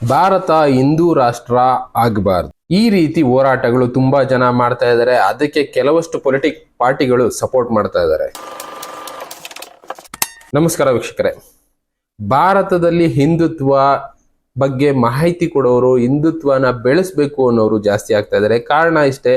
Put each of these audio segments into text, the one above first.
ಭಾರತ ಹಿಂದೂ ರಾಷ್ಟ್ರ ಆಗಬಾರ್ದು. ಈ ರೀತಿ ಹೋರಾಟಗಳು ತುಂಬಾ ಜನ ಮಾಡ್ತಾ ಇದ್ದಾರೆ. ಅದಕ್ಕೆ ಕೆಲವಷ್ಟು ಪೊಲಿಟಿಕ್ ಪಾರ್ಟಿಗಳು ಸಪೋರ್ಟ್ ಮಾಡ್ತಾ ಇದ್ದಾರೆ. ನಮಸ್ಕಾರ ವೀಕ್ಷಕರೇ. ಭಾರತದಲ್ಲಿ ಹಿಂದುತ್ವ ಬಗ್ಗೆ ಮಾಹಿತಿ ಕೊಡೋರು, ಹಿಂದುತ್ವನ ಬೆಳೆಸಬೇಕು ಅನ್ನೋರು ಜಾಸ್ತಿ ಆಗ್ತಾ ಇದ್ದಾರೆ. ಕಾರಣ ಇಷ್ಟೇ,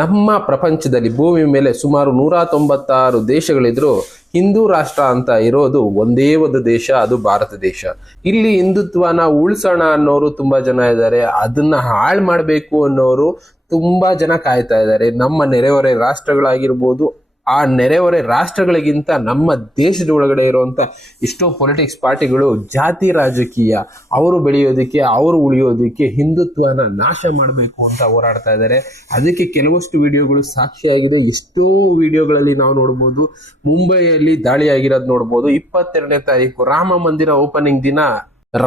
ನಮ್ಮ ಪ್ರಪಂಚದಲ್ಲಿ ಭೂಮಿ ಮೇಲೆ ಸುಮಾರು 196 ದೇಶಗಳಿದ್ರು ಹಿಂದೂ ರಾಷ್ಟ್ರ ಅಂತ ಇರೋದು ಒಂದೇ ಒಂದು ದೇಶ, ಅದು ಭಾರತ ದೇಶ. ಇಲ್ಲಿ ಹಿಂದುತ್ವನ ಉಳಿಸೋಣ ಅನ್ನೋರು ತುಂಬಾ ಜನ ಇದ್ದಾರೆ, ಅದನ್ನ ಹಾಳು ಮಾಡಬೇಕು ಅನ್ನೋರು ತುಂಬಾ ಜನ ಕಾಯ್ತಾ ಇದ್ದಾರೆ. ನಮ್ಮ ನೆರೆಹೊರೆ ರಾಷ್ಟ್ರಗಳಾಗಿರ್ಬೋದು, ಆ ನೆರೆಹೊರೆ ರಾಷ್ಟ್ರಗಳಿಗಿಂತ ನಮ್ಮ ದೇಶದ ಒಳಗಡೆ ಇರುವಂತ ಎಷ್ಟೋ ಪೊಲಿಟಿಕ್ಸ್ ಪಾರ್ಟಿಗಳು ಜಾತಿ ರಾಜಕೀಯ, ಅವರು ಬೆಳೆಯೋದಕ್ಕೆ, ಅವರು ಉಳಿಯೋದಕ್ಕೆ ಹಿಂದುತ್ವನ ನಾಶ ಮಾಡಬೇಕು ಅಂತ ಹೋರಾಡ್ತಾ ಇದ್ದಾರೆ. ಅದಕ್ಕೆ ಕೆಲವಷ್ಟು ವಿಡಿಯೋಗಳು ಸಾಕ್ಷಿಯಾಗಿದೆ. ಎಷ್ಟೋ ವಿಡಿಯೋಗಳಲ್ಲಿ ನಾವು ನೋಡ್ಬೋದು, ಮುಂಬೈಯಲ್ಲಿ ದಾಳಿ ಆಗಿರೋದು ನೋಡ್ಬೋದು. 22ನೇ ತಾರೀಕು ರಾಮ ಮಂದಿರ ಓಪನಿಂಗ್ ದಿನ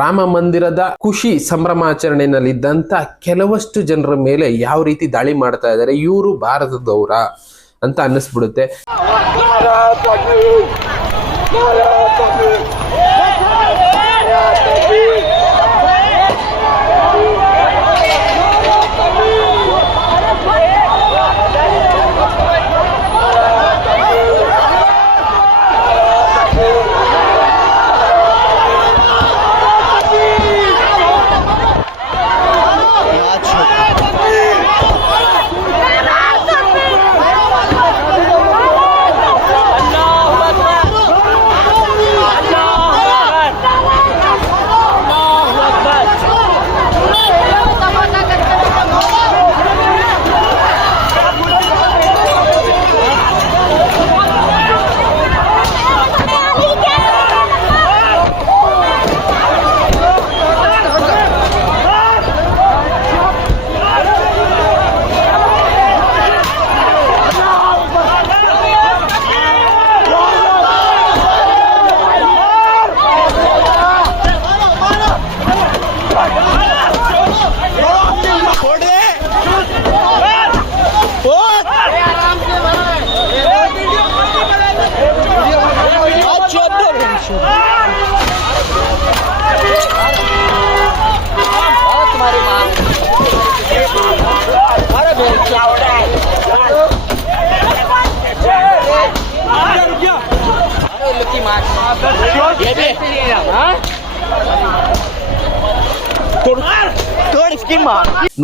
ರಾಮ ಮಂದಿರದ ಖುಷಿ ಸಂಭ್ರಮಾಚರಣೆಯಲ್ಲಿದ್ದಂತ ಕೆಲವಷ್ಟು ಜನರ ಮೇಲೆ ಯಾವ ರೀತಿ ದಾಳಿ ಮಾಡ್ತಾ ಇದ್ದಾರೆ, ಇವರು ಭಾರತದವರ ಅಂತ ಅನ್ನಿಸ್ಬಿಡುತ್ತೆ.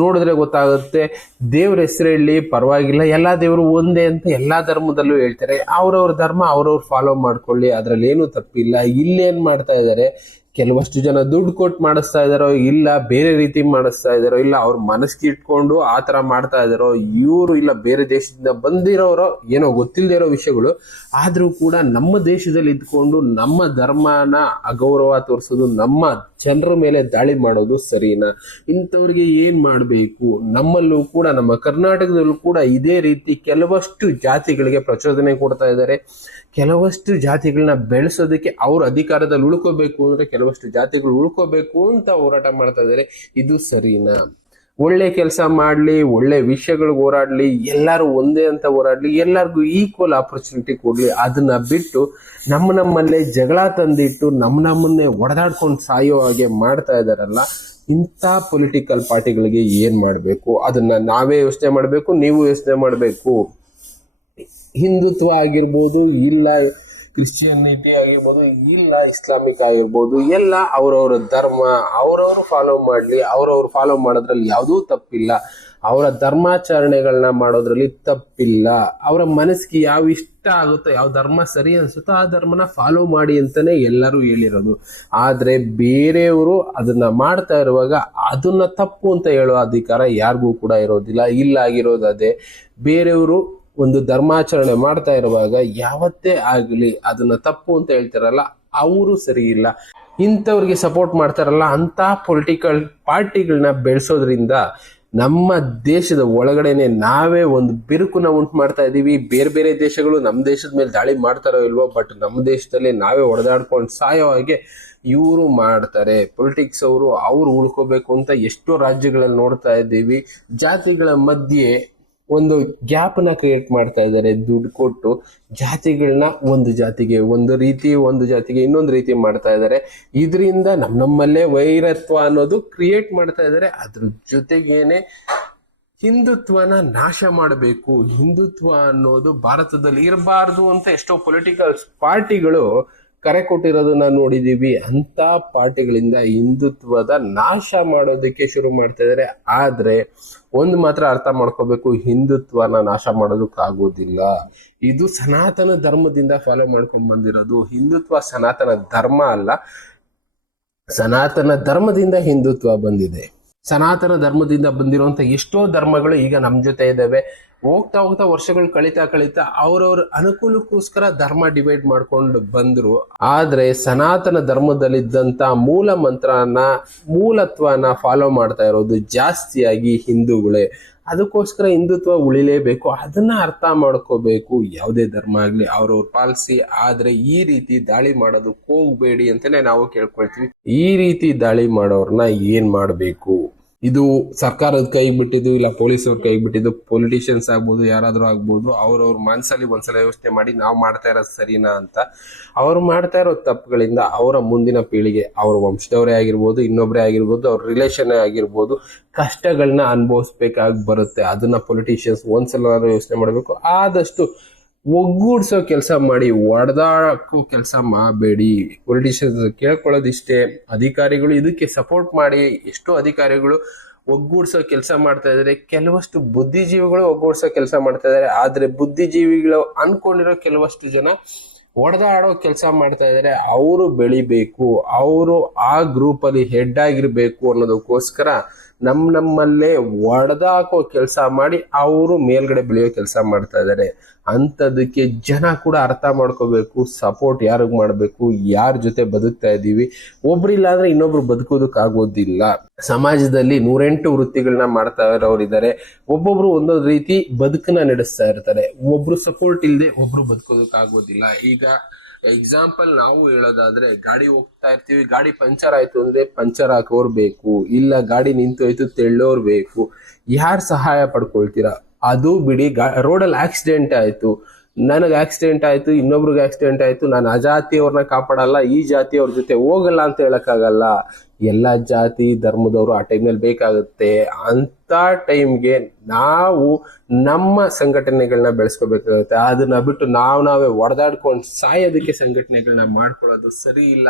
ನೋಡಿದ್ರೆ ಗೊತ್ತಾಗುತ್ತೆ, ದೇವ್ರ ಹೆಸರಲ್ಲಿ ಪರವಾಗಿಲ್ಲ, ಎಲ್ಲಾ ದೇವರು ಒಂದೇ ಅಂತ ಎಲ್ಲಾ ಧರ್ಮದಲ್ಲೂ ಹೇಳ್ತಾರೆ. ಅವ್ರವ್ರ ಧರ್ಮ ಅವ್ರವ್ರು ಫಾಲೋ ಮಾಡ್ಕೊಳ್ಳಿ, ಅದ್ರಲ್ಲಿ ಏನು ತಪ್ಪಿಲ್ಲ. ಇಲ್ಲೇನ್ ಮಾಡ್ತಾ ಇದ್ದಾರೆ, ಕೆಲವಷ್ಟು ಜನ ದುಡ್ಡು ಕೊಟ್ಟು ಮಾಡಿಸ್ತಾ ಇದಾರೋ, ಇಲ್ಲ ಬೇರೆ ರೀತಿ ಮಾಡಿಸ್ತಾ ಇದಾರೋ, ಇಲ್ಲ ಅವ್ರ ಮನಸ್ಸಿಗೆ ಇಟ್ಕೊಂಡು ಆ ತರ ಮಾಡ್ತಾ ಇದಾರೋ, ಇವರು ಇಲ್ಲ ಬೇರೆ ದೇಶದಿಂದ ಬಂದಿರೋರೋ, ಏನೋ ಗೊತ್ತಿಲ್ಲದೆ ಇರೋ ವಿಷಯಗಳು. ಆದ್ರೂ ಕೂಡ ನಮ್ಮ ದೇಶದಲ್ಲಿ ಇದ್ಕೊಂಡು ನಮ್ಮ ಧರ್ಮನ ಅಗೌರವ ತೋರಿಸೋದು, ನಮ್ಮ ಜನರ ಮೇಲೆ ದಾಳಿ ಮಾಡೋದು ಸರಿನಾ? ಇಂಥವ್ರಿಗೆ ಏನ್ ಮಾಡಬೇಕು? ನಮ್ಮಲ್ಲೂ ಕೂಡ, ನಮ್ಮ ಕರ್ನಾಟಕದಲ್ಲೂ ಕೂಡ ಇದೇ ರೀತಿ ಕೆಲವಷ್ಟು ಜಾತಿಗಳಿಗೆ ಪ್ರಚೋದನೆ ಕೊಡ್ತಾ ಇದ್ದಾರೆ. ಕೆಲವಷ್ಟು ಜಾತಿಗಳನ್ನ ಬೆಳೆಸೋದಕ್ಕೆ, ಅವ್ರ ಅಧಿಕಾರದಲ್ಲಿ ಉಳ್ಕೋಬೇಕು ಅಂದ್ರೆ ಕೆಲವಷ್ಟು ಜಾತಿಗಳು ಉಳ್ಕೋಬೇಕು ಅಂತ ಹೋರಾಟ ಮಾಡ್ತಾ ಇದ್ದಾರೆ. ಇದು ಸರಿನಾ? ಒಳ್ಳೆ ಕೆಲಸ ಮಾಡ್ಲಿ, ಒಳ್ಳೆ ವಿಷಯಗಳಿಗೆ ಹೋರಾಡ್ಲಿ, ಎಲ್ಲರೂ ಒಂದೇ ಅಂತ ಹೋರಾಡ್ಲಿ, ಎಲ್ಲರಿಗೂ ಈಕ್ವಲ್ ಆಪರ್ಚುನಿಟಿ ಕೊಡ್ಲಿ. ಅದನ್ನ ಬಿಟ್ಟು ನಮ್ಮಲ್ಲೇ ಜಗಳ ತಂದಿಟ್ಟು ನಮ್ಮನ್ನೇ ಒಡೆದಾಡ್ಕೊಂಡು ಸಾಯೋ ಹಾಗೆ ಮಾಡ್ತಾ ಇದಾರಲ್ಲ, ಇಂಥ ಪೊಲಿಟಿಕಲ್ ಪಾರ್ಟಿಗಳಿಗೆ ಏನ್ ಮಾಡಬೇಕು? ಅದನ್ನ ನಾವೇ ಯೋಚನೆ ಮಾಡಬೇಕು, ನೀವು ಯೋಚನೆ ಮಾಡಬೇಕು. ಹಿಂದುತ್ವ ಆಗಿರ್ಬೋದು, ಇಲ್ಲ ಕ್ರಿಶ್ಚಿಯನಿಟಿ ಆಗಿರ್ಬೋದು, ಇಲ್ಲ ಇಸ್ಲಾಮಿಕ್ ಆಗಿರ್ಬೋದು, ಎಲ್ಲ ಅವ್ರವ್ರ ಧರ್ಮ ಅವ್ರವ್ರು ಫಾಲೋ ಮಾಡ್ಲಿ. ಅವ್ರವ್ರು ಫಾಲೋ ಮಾಡೋದ್ರಲ್ಲಿ ಯಾವುದೂ ತಪ್ಪಿಲ್ಲ. ಅವರ ಧರ್ಮಾಚರಣೆಗಳನ್ನ ಮಾಡೋದ್ರಲ್ಲಿ ತಪ್ಪಿಲ್ಲ. ಅವರ ಮನಸ್ಸಿಗೆ ಯಾವ ಇಷ್ಟ ಆಗುತ್ತೋ, ಯಾವ ಧರ್ಮ ಸರಿ ಅನ್ಸುತ್ತೋ ಆ ಧರ್ಮನ ಫಾಲೋ ಮಾಡಿ ಅಂತಾನೆ ಎಲ್ಲರೂ ಹೇಳಿರೋದು. ಆದ್ರೆ ಬೇರೆಯವರು ಅದನ್ನ ಮಾಡ್ತಾ ಇರುವಾಗ ಅದನ್ನ ತಪ್ಪು ಅಂತ ಹೇಳೋ ಅಧಿಕಾರ ಯಾರಿಗೂ ಕೂಡ ಇರೋದಿಲ್ಲ. ಇಲ್ಲ ಆಗಿರೋದು ಅದೇ, ಬೇರೆಯವರು ಒಂದು ಧರ್ಮಾಚರಣೆ ಮಾಡ್ತಾ ಇರುವಾಗ ಯಾವತ್ತೇ ಆಗಲಿ ಅದನ್ನ ತಪ್ಪು ಅಂತ ಹೇಳ್ತಾರಲ್ಲ, ಅವರು ಸರಿ ಇಲ್ಲ. ಇಂಥವ್ರಿಗೆ ಸಪೋರ್ಟ್ ಮಾಡ್ತಾರಲ್ಲ, ಅಂತ ಪೊಲಿಟಿಕಲ್ ಪಾರ್ಟಿಗಳನ್ನ ಬೆಳೆಸೋದ್ರಿಂದ ನಮ್ಮ ದೇಶದ ಒಳಗಡೆನೆ ನಾವೇ ಒಂದು ಬಿರುಕುನ ಉಂಟು ಮಾಡ್ತಾ ಇದೀವಿ. ಬೇರೆ ಬೇರೆ ದೇಶಗಳು ನಮ್ಮ ದೇಶದ ಮೇಲೆ ದಾಳಿ ಮಾಡ್ತಾರೋ ಇಲ್ವೋ, ಬಟ್ ನಮ್ಮ ದೇಶದಲ್ಲಿ ನಾವೇ ಹೊಡೆದಾಡ್ಕೊಂಡು ಸಾಯೋ ಹಾಗೆ ಇವರು ಮಾಡ್ತಾರೆ. ಪೊಲಿಟಿಕ್ಸ್ ಅವ್ರು ಉಳ್ಕೋಬೇಕು ಅಂತ ಎಷ್ಟೋ ರಾಜ್ಯಗಳಲ್ಲಿ ನೋಡ್ತಾ ಇದ್ದೀವಿ. ಜಾತಿಗಳ ಮಧ್ಯೆ ಒಂದು ಗ್ಯಾಪ್ ನ ಕ್ರಿಯೇಟ್ ಮಾಡ್ತಾ ಇದ್ದಾರೆ. ದುಡ್ಡು ಕೊಟ್ಟು ಜಾತಿಗಳನ್ನ ಒಂದು ಜಾತಿಗೆ ಒಂದು ರೀತಿ, ಒಂದು ಜಾತಿಗೆ ಇನ್ನೊಂದು ರೀತಿ ಮಾಡ್ತಾ ಇದ್ದಾರೆ. ಇದರಿಂದ ನಮ್ಮಲ್ಲೇ ವೈರತ್ವ ಅನ್ನೋದು ಕ್ರಿಯೇಟ್ ಮಾಡ್ತಾ ಇದ್ದಾರೆ. ಅದ್ರ ಜೊತೆಗೇನೆ ಹಿಂದುತ್ವನ ನಾಶ ಮಾಡಬೇಕು, ಹಿಂದುತ್ವ ಅನ್ನೋದು ಭಾರತದಲ್ಲಿ ಇರಬಾರ್ದು ಅಂತ ಎಷ್ಟೋ ಪೊಲಿಟಿಕಲ್ ಪಾರ್ಟಿಗಳು ಕರೆ ಕೊಟ್ಟಿರೋದನ್ನ ನೋಡಿದೀವಿ. ಅಂತ ಪಾರ್ಟಿಗಳಿಂದ ಹಿಂದುತ್ವದ ನಾಶ ಮಾಡೋದಕ್ಕೆ ಶುರು ಮಾಡ್ತಾ ಇದ್ದಾರೆ. ಆದ್ರೆ ಒಂದು ಮಾತ್ರ ಅರ್ಥ ಮಾಡ್ಕೋಬೇಕು, ಹಿಂದುತ್ವನ ನಾಶ ಮಾಡೋದಕ್ಕಾಗೋದಿಲ್ಲ. ಇದು ಸನಾತನ ಧರ್ಮದಿಂದ ಫಾಲೋ ಮಾಡ್ಕೊಂಡು ಬಂದಿರೋದು. ಹಿಂದುತ್ವ ಸನಾತನ ಧರ್ಮ ಅಲ್ಲ, ಸನಾತನ ಧರ್ಮದಿಂದ ಹಿಂದುತ್ವ ಬಂದಿದೆ. ಸನಾತನ ಧರ್ಮದಿಂದ ಬಂದಿರುವಂತ ಎಷ್ಟೋ ಧರ್ಮಗಳು ಈಗ ನಮ್ ಜೊತೆ ಇದಾವೆ. ಹೋಗ್ತಾ ಹೋಗ್ತಾ ವರ್ಷಗಳು ಕಳೀತಾ ಅವ್ರವ್ರ ಅನುಕೂಲಕ್ಕೋಸ್ಕರ ಧರ್ಮ ಡಿವೈಡ್ ಮಾಡ್ಕೊಂಡು ಬಂದ್ರು. ಆದ್ರೆ ಸನಾತನ ಧರ್ಮದಲ್ಲಿದ್ದಂತ ಮೂಲ ಮಂತ್ರನ, ಮೂಲತ್ವನ ಫಾಲೋ ಮಾಡ್ತಾ ಇರೋದು ಜಾಸ್ತಿಯಾಗಿ ಹಿಂದೂಗಳೇ. ಅದಕ್ಕೋಸ್ಕರ ಹಿಂದುತ್ವ ಉಳಿಲೇಬೇಕು, ಅದನ್ನ ಅರ್ಥ ಮಾಡ್ಕೋಬೇಕು. ಯಾವುದೇ ಧರ್ಮ ಆಗ್ಲಿ ಅವ್ರವ್ರ ಪಾಲಿಸಿ. ಆದ್ರೆ ಈ ರೀತಿ ದಾಳಿ ಮಾಡೋದಕ್ಕೆ ಹೋಗ್ಬೇಡಿ ಅಂತಾನೆ ನಾವು ಕೇಳ್ಕೊಳ್ತೀವಿ. ಈ ರೀತಿ ದಾಳಿ ಮಾಡೋರ್ನ ಏನ್ ಮಾಡ್ಬೇಕು? ಇದು ಸರ್ಕಾರದ ಕೈಗೆ ಬಿಟ್ಟಿದ್ದು, ಇಲ್ಲ ಪೊಲೀಸವ್ರ ಕೈಗೆ ಬಿಟ್ಟಿದ್ದು. ಪೊಲಿಟಿಷಿಯನ್ಸ್ ಆಗ್ಬೋದು, ಯಾರಾದ್ರೂ ಆಗ್ಬೋದು, ಅವ್ರವ್ರ ಮನಸ್ಸಲ್ಲಿ ಒಂದ್ಸಲ ಯೋಚನೆ ಮಾಡಿ ನಾವು ಮಾಡ್ತಾ ಇರೋದು ಸರಿನಾ ಅಂತ. ಅವ್ರು ಮಾಡ್ತಾ ಇರೋ ತಪ್ಪುಗಳಿಂದ ಅವರ ಮುಂದಿನ ಪೀಳಿಗೆ, ಅವ್ರ ವಂಶದವರೇ ಆಗಿರ್ಬೋದು, ಇನ್ನೊಬ್ಬರೇ ಆಗಿರ್ಬೋದು, ಅವ್ರ ರಿಲೇಷನ್ ಆಗಿರ್ಬೋದು, ಕಷ್ಟಗಳನ್ನ ಅನುಭವಿಸ್ಬೇಕಾಗಿ ಬರುತ್ತೆ. ಅದನ್ನ ಪೊಲಿಟಿಷಿಯನ್ಸ್ ಒಂದ್ಸಲ ಯೋಚನೆ ಮಾಡಬೇಕು. ಆದಷ್ಟು ಒಗ್ಗೂಡ್ಸೋ ಕೆಲಸ ಮಾಡಿ, ಒಡೆದಾಡಕ್ಕೂ ಕೆಲಸ ಮಾಡಬೇಡಿ. ಪೊಲಿಟಿಷಿಯನ್ಸ್ ಕೇಳ್ಕೊಳ್ಳೋದಿಷ್ಟೇ, ಅಧಿಕಾರಿಗಳು ಇದಕ್ಕೆ ಸಪೋರ್ಟ್ ಮಾಡಿ. ಎಷ್ಟೋ ಅಧಿಕಾರಿಗಳು ಒಗ್ಗೂಡ್ಸೋ ಕೆಲಸ ಮಾಡ್ತಾ ಇದಾರೆ, ಕೆಲವಷ್ಟು ಬುದ್ಧಿಜೀವಿಗಳು ಒಗ್ಗೂಡ್ಸೋ ಕೆಲಸ ಮಾಡ್ತಾ ಇದಾರೆ. ಆದ್ರೆ ಬುದ್ಧಿಜೀವಿಗಳು ಅನ್ಕೊಂಡಿರೋ ಕೆಲವಷ್ಟು ಜನ ಹೊಡೆದಾಡೋ ಕೆಲಸ ಮಾಡ್ತಾ ಇದಾರೆ. ಅವರು ಬೆಳಿಬೇಕು, ಅವರು ಆ ಗ್ರೂಪ್ ಅಲ್ಲಿ ಹೆಡ್ ಆಗಿರ್ಬೇಕು ಅನ್ನೋದಕ್ಕೋಸ್ಕರ ನಮ್ಮಲ್ಲೇ ಒಡೆದಾಕೋ ಕೆಲಸ ಮಾಡಿ ಅವರು ಮೇಲ್ಗಡೆ ಬೆಳೆಯೋ ಕೆಲಸ ಮಾಡ್ತಾ ಇದ್ದಾರೆ. ಅಂಥದಕ್ಕೆ ಜನ ಕೂಡ ಅರ್ಥ ಮಾಡ್ಕೋಬೇಕು, ಸಪೋರ್ಟ್ ಯಾರಿಗ್ ಮಾಡಬೇಕು, ಯಾರ ಜೊತೆ ಬದುಕ್ತಾ ಇದ್ದೀವಿ. ಒಬ್ರಿಲ್ಲ ಅಂದ್ರೆ ಇನ್ನೊಬ್ರು ಬದುಕೋದಕ್ಕಾಗೋದಿಲ್ಲ. ಸಮಾಜದಲ್ಲಿ 108 ವೃತ್ತಿಗಳನ್ನ ಮಾಡ್ತಾ ಇರೋರು ಇದ್ದಾರೆ. ಒಬ್ಬೊಬ್ರು ಒಂದೊಂದು ರೀತಿ ಬದುಕನ್ನ ನಡೆಸ್ತಾ ಇರ್ತಾರೆ. ಒಬ್ರು ಸಪೋರ್ಟ್ ಇಲ್ಲದೆ ಒಬ್ರು ಬದುಕೋದಕ್ಕಾಗೋದಿಲ್ಲ. ಈಗ ಎಕ್ಸಾಂಪಲ್ ನಾವು ಹೇಳೋದಾದ್ರೆ, ಗಾಡಿ ಹೋಗ್ತಾ ಇರ್ತೀವಿ, ಗಾಡಿ ಪಂಚರ್ ಆಯ್ತು ಅಂದ್ರೆ ಪಂಚರ್ ಹಾಕೋರ್ ಬೇಕು, ಇಲ್ಲ ಗಾಡಿ ನಿಂತು ಹೋಯ್ತು ತೆಳ್ಳೋರ್ ಬೇಕು. ಯಾರು ಸಹಾಯ ಪಡ್ಕೊಳ್ತೀರಾ? ಅದು ಬಿಡಿ, ರೋಡಲ್ಲಿ ಆಕ್ಸಿಡೆಂಟ್ ಆಯ್ತು, ನನಗೆ ಆಕ್ಸಿಡೆಂಟ್ ಆಯ್ತು, ಇನ್ನೊಬ್ರಿಗೆ ಆಕ್ಸಿಡೆಂಟ್ ಆಯ್ತು, ನಾನು ಆ ಜಾತಿಯವ್ರನ್ನ ಕಾಪಾಡಲ್ಲ, ಈ ಜಾತಿಯವ್ರ ಜೊತೆ ಹೋಗಲ್ಲ ಅಂತ ಹೇಳಕ್ಕಾಗಲ್ಲ. ಎಲ್ಲಾ ಜಾತಿ ಧರ್ಮದವರು ಆ ಟೈಮ್ನಲ್ಲಿ ಬೇಕಾಗುತ್ತೆ. ಅಂತ ಟೈಮ್ಗೆ ನಾವು ನಮ್ಮ ಸಂಘಟನೆಗಳನ್ನ ಬೆಳೆಸ್ಕೋಬೇಕಾಗುತ್ತೆ. ಅದನ್ನ ಬಿಟ್ಟು ನಾವೇ ಒಡೆದಾಡ್ಕೊಂಡು ಸಾಯೋದಕ್ಕೆ ಸಂಘಟನೆಗಳನ್ನ ಮಾಡ್ಕೊಳ್ಳೋದು ಸರಿ ಇಲ್ಲ.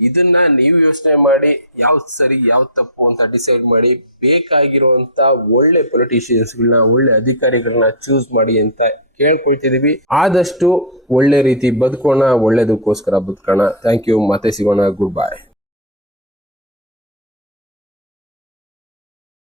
ಇದನ್ನ ನೀವು ಯೋಚನೆ ಮಾಡಿ, ಯಾವ್ದು ಸರಿ ಯಾವ್ದು ತಪ್ಪು ಅಂತ ಡಿಸೈಡ್ ಮಾಡಿ, ಬೇಕಾಗಿರುವಂತ ಒಳ್ಳೆ ಪೊಲಿಟಿಷಿಯನ್ಸ್ಗಳನ್ನ, ಒಳ್ಳೆ ಅಧಿಕಾರಿಗಳನ್ನ ಚೂಸ್ ಮಾಡಿ ಅಂತ ಕೇಳ್ಕೊಳ್ತಿದೀವಿ. ಆದಷ್ಟು ಒಳ್ಳೆ ರೀತಿ ಬದುಕೋಣ, ಒಳ್ಳೇದಕ್ಕೋಸ್ಕರ ಬದುಕೋಣ. Thank you. ಮತ್ತೆ ಸಿಗೋಣ. Good bye.